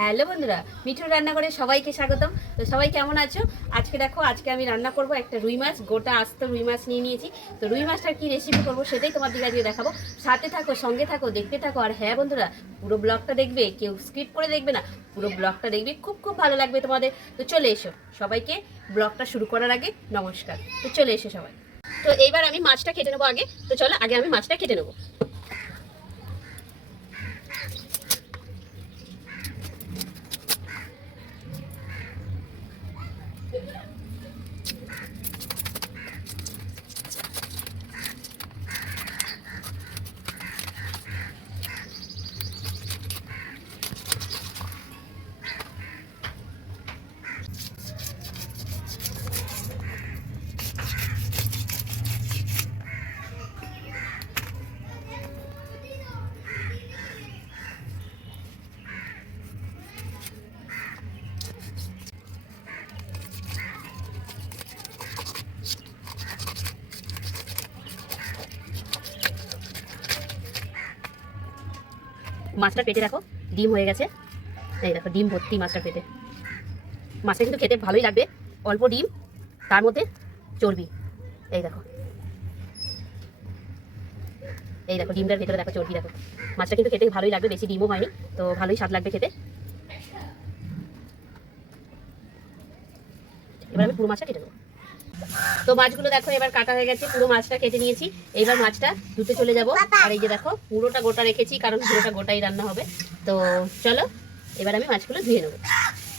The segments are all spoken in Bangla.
হ্যালো বন্ধুরা, মিঠুর রান্নাঘরে সবাইকে স্বাগতম। তো সবাই কেমন আছো? আজকে দেখো, আজকে আমি রান্না করব একটা রুই মাছ, গোটা আস্ত রুই মাছ নিয়ে নিয়েছি। তো রুই মাছটার কি রেসিপি করবো সেটাই তোমার দিকে আজকে দেখাবো। সাথে থাকো, সঙ্গে থাকো, দেখতে থাকো। আর হ্যাঁ বন্ধুরা, পুরো ব্লগটা দেখবে, কেউ স্কিপ করে দেখবে না, পুরো ব্লগটা দেখবে, খুব খুব ভালো লাগবে তোমাদের। তো চলে এসো সবাইকে। ব্লগটা শুরু করার আগে নমস্কার। তো চলে এসো সবাই। তো এইবার আমি মাছটা কেটে নেবো আগে। তো চলো আগে আমি মাছটা কেটে নেবো। মাছটা পেটে রাখো, ডিম হয়ে গেছে। এই দেখো, ডিম ভর্তি মাছটা পেটে। মাছটা কিন্তু খেতে ভালোই লাগবে, অল্প ডিম, তার মধ্যে চর্বি। এই দেখো, এই দেখো ডিমটার ভেতরে দেখো চর্বি। দেখো মাছটা কিন্তু খেতে ভালোই লাগবে, বেশি ডিমও হয়নি, তো ভালোই স্বাদ লাগবে খেতে। এবার আমি পুরো মাছটা কেটে নেবো। তো মাছগুলো দেখো এবার কাটা হয়ে গেছে, পুরো মাছটা কেটে নিয়েছি। এইবার মাছটা ধুতে চলে যাব। আর এই যে দেখো, পুরোটা গোটা রেখেছি, কারণ পুরোটা গোটাই রান্না হবে। তো চলো এবার আমি মাছগুলো ধুয়ে নেবো।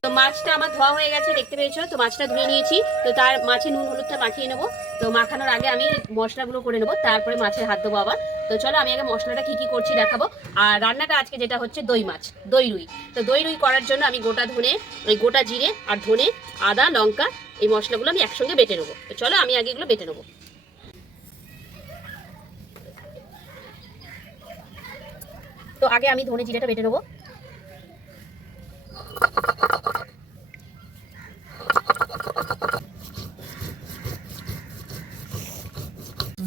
তো মাছটা আমার ধোয়া হয়ে গেছে, দেখতে পেয়েছো। তো মাছটা ধুয়ে নিয়েছি। তো তার মাছে নুন হলুদটা মাখিয়ে নেবো। তো মাখানোর আগে আমি মশলাগুলো করে নেবো, তারপরে মাছের হাত দেবো আবার। তো চলো আমি আগে মশলাটা কি কি করছি দেখাবো। আর রান্নাটা আজকে যেটা হচ্ছে দই মাছ, দই রুই। তো দই রুই করার জন্য আমি গোটা ধনে, ওই গোটা জিরে আর ধনে, আদা, লঙ্কা, এই মশলাগুলো আমি একসঙ্গে বেটে নেবো। তো চলো আমি আগে এগুলো বেটে নেবো। তো আগে আমি ধনে জিরেটা বেটে নেবো।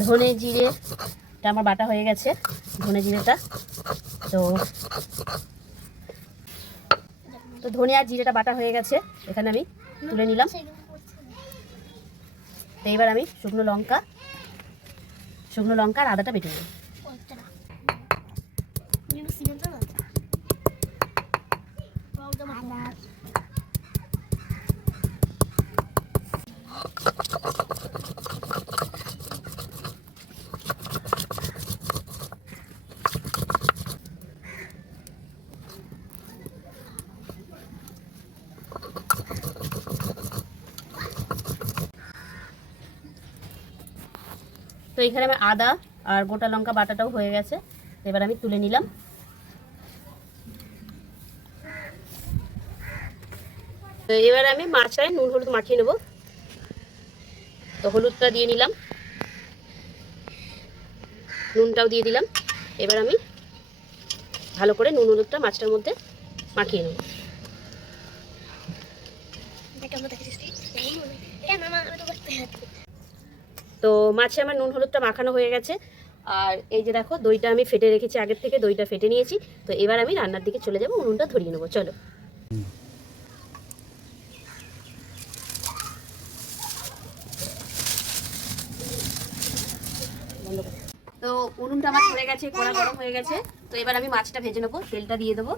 ধনে জিরেটা আমার বাটা হয়ে গেছে, ধনে জিরেটা। তো তো ধনে আর জিরেটা বাটা হয়ে গেছে, এখানে আমি তুলে নিলাম। তো এবার আমি শুকনো লঙ্কা আর আদাটা বেটে নেব। তো এখানে আমি আদা আর গোটা লঙ্কা বাটাটাও হয়ে গেছে, এবার আমি তুলে নিলাম। তো এবার আমি মাছটায় নুন হলুদ মাখিয়ে নেব। তো হলুদটা দিয়ে নিলাম, নুনটাও দিয়ে দিলাম। এবার আমি ভালো করে নুন হলুদটা মাছটার মধ্যে মাখিয়ে নেব। তো মাছে আমার নুন হলুদটা মাখানো হয়ে গেছে। আর এই যে দেখো, দইটা আমি ফেটে রেখেছি আগের থেকে, দইটা ফেটে নিয়েছি। তো এবার আমি রান্নার দিকে চলে যাবো, উনুনটা ধরিয়ে নেবো। চলো। তো উনুনটা আমার ধরে গেছে, কড়া গরম হয়ে গেছে। তো এবার আমি মাছটা ভেজে নেবো, তেলটা দিয়ে দেবো।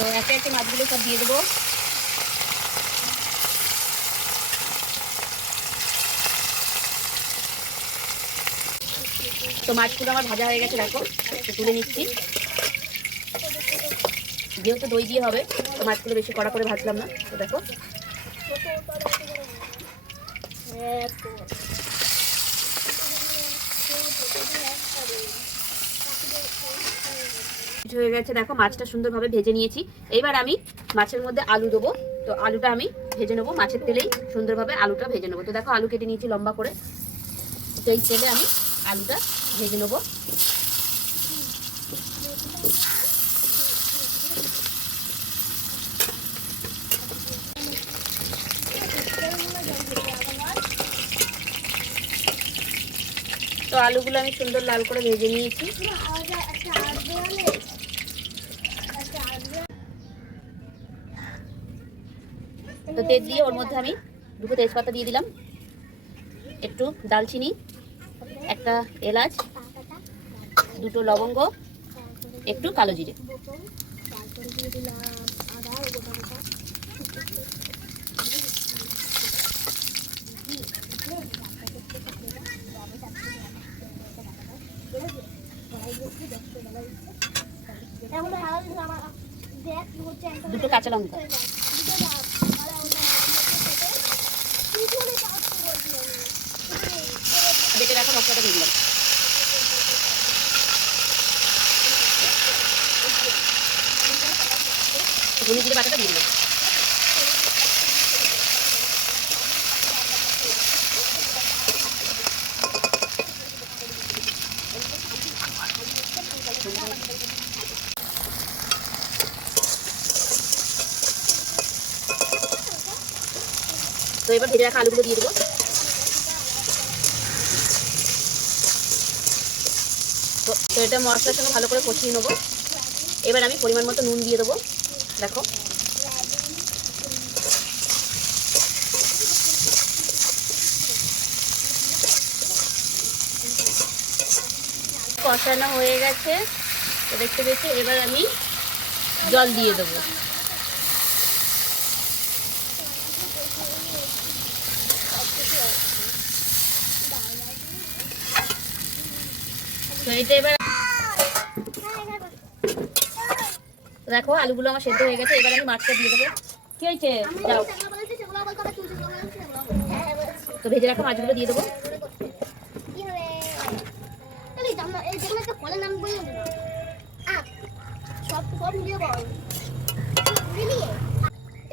তো একে একে মাছগুলো সব দিয়ে দেবো। তো মাছগুলো আমার ভাজা হয়ে গেছে, দেখো তুলে নিচ্ছি। যেহেতু দই দিয়ে হবে, তো মাছগুলো বেশি কড়া করে ভাজলাম না। তো দেখো হয়ে গেছে, দেখো মাছটা সুন্দরভাবে ভেজে নিয়েছি। এবার আমি মাছের মধ্যে আলু দেবো। তো আলুটা আমি ভেজে নেবো, মাছের তেলেই সুন্দরভাবে আলুটা ভেজে নেবো। তো দেখো আলু কেটে নিয়েছি লম্বা করে। তো এই তেলে আমি আলুটা ভেজে নেবো। তো আলুগুলো আমি সুন্দর লাল করে ভেজে নিয়েছি। তো তেল দিয়ে ওর মধ্যে আমি দুটো তেজপাতা দিয়ে দিলাম, একটু দালচিনি, একটা এলাচ, দুটো লবঙ্গ, একটু কালো জিরে। দুটো কাঁচা লঙ্কা। বেটে রাখা মশলাটা দিয়ে দিলাম। ধনে জিরে বাটাটা দিয়ে দিলাম। তো এবার ভেজে রাখা আলুগুলো দিয়ে দেবো। তো এটা মশলার সঙ্গে ভালো করে কষিয়ে নেবো। এবার আমি পরিমাণ মতো নুন দিয়ে দেবো। দেখো কষানো হয়ে গেছে, তো দেখতে পেয়েছি। এবার আমি জল দিয়ে দেবো। তো এটা এবার দেখো আলুগুলো আমার সেদ্ধ হয়ে গেছে। এবার আমি মাছটা দিয়ে দেবো। কি হয়েছে? যাও। তো ভেজে রাখা মাছগুলো দিয়ে দেবো।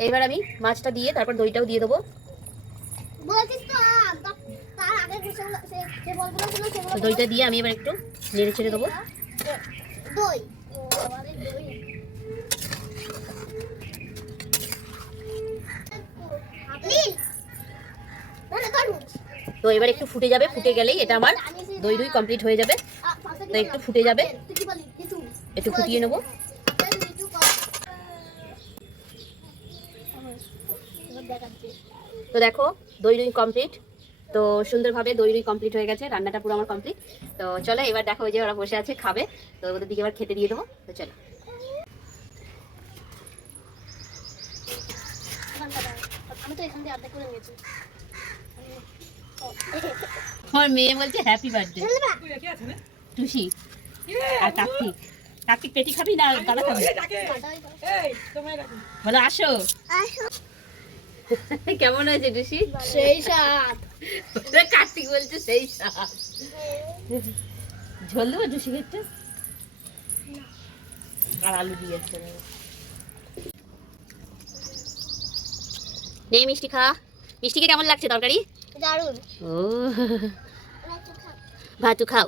এবার আমি মাছটা দিয়ে তারপর দইটাও দিয়ে দেবো। দইটা দিয়ে আমি এবার একটু নেড়ে ছেড়ে দেবো। তো এবার একটু ফুটে যাবে, ফুটে গেলেই এটা আমার দই দই কমপ্লিট হয়ে যাবে। তো একটু ফুটে যাবে, একটু ফুটিয়ে নেবো। তো দেখো দই দই কমপ্লিট। তো সুন্দরভাবে দই দই কমপ্লিট হয়ে গেছে, রান্নাটা পুরো আমার কমপ্লিট। তো চলো এবার দেখো ওই যে ওরা বসে আছে খাবে, তো ওদের দিকে এবার খেতে দিয়ে দেবো। তো চলো। আমার মেয়ে বলছে হ্যাপি বার্থডে টুসি আর কার্তিক। কার্তিক পেটি খাবি না দাদা খাবি? বলো আসো। কেমন হয়েছে টুসি? সেই স্বাদ। কার্তিক বলছে সেই স্বাদ। ঝোল দেবো টুসি খেতে? আর আলু দিয়েছে। নে মিষ্টি খা। মিষ্টিকে কেমন লাগছে তরকারি? দারুণ। ও ভাতু খাও।